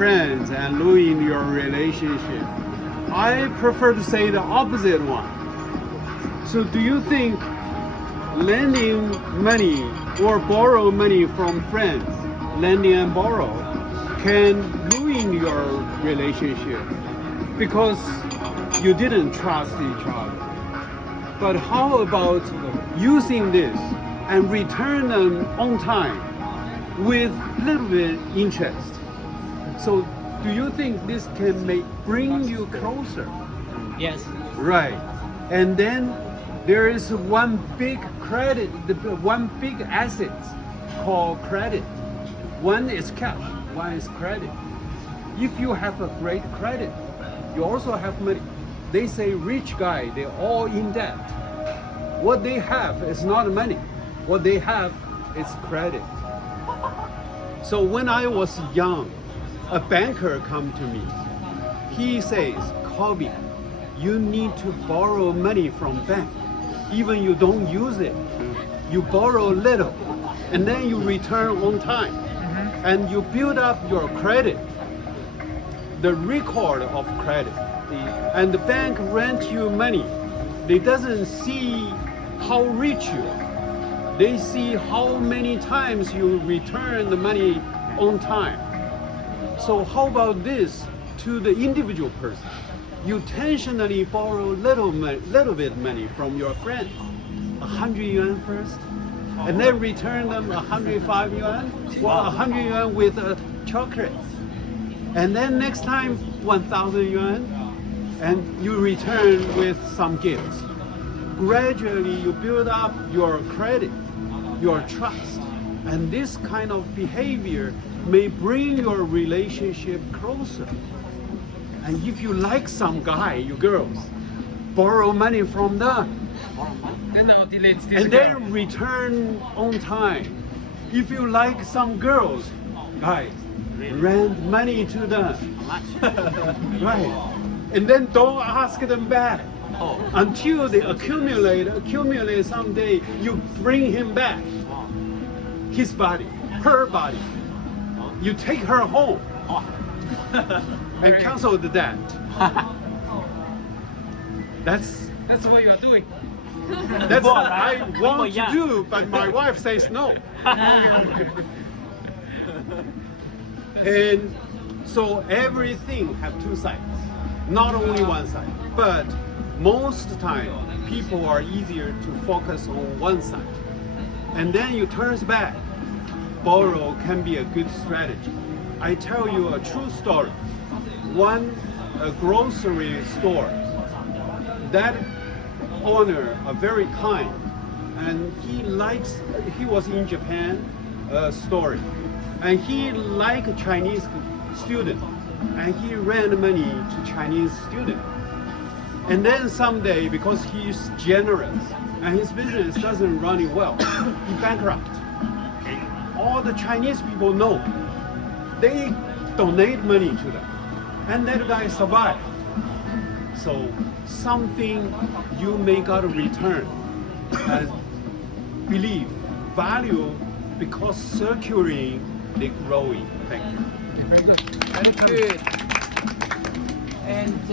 friends and ruin your relationship. I prefer to say the opposite one. So do you think lending money or borrow money from friends, lending and borrow, can ruin your relationship because you didn't trust each other? But how about using this and return them on time with little bit interest? So do you think this can bring you closer? Yes. Right. And then there is one big asset called credit. One is cash, one is credit. If you have a great credit, you also have money. They say rich guy, they're all in debt. What they have is not money. What they have is credit. So when I was young, a banker come to me. He says, Kobe, you need to borrow money from bank. Even you don't use it. You borrow little and then you return on time. And you build up your credit, the record of credit. And the bank rent you money. They doesn't see how rich you are. They see how many times you return the money on time. So how about this to the individual person? You intentionally borrow little bit money from your friend, 100 yuan first, and then return them 105 yuan, or 100 yuan with a chocolate. And then next time 1,000 yuan, and you return with some gifts. Gradually you build up your credit, your trust, and this kind of behavior may bring your relationship closer. And if you like some guy, you girls, borrow money from them, and then return on time. If you like some girls, guys, lend money to them. Right. And then don't ask them back. Until they accumulate someday, you bring him back. His body, her body. You take her home and cancel the debt. That's what you are doing. That's what I want to do, but my wife says no. And so everything have two sides, not only one side. But most time, people are easier to focus on one side. And then you turn back. Borrow can be a good strategy. I tell you a true story. A grocery store, that owner are very kind, and he was in Japan story, and he liked a Chinese student, and he lent money to Chinese student. And then someday, because he's generous and his business doesn't run well, he bankrupt. All the Chinese people know. They donate money to them, and that guy survived. So something you may got to return and believe, value, because circulating, they growing. Thank you. Very good. Very good. And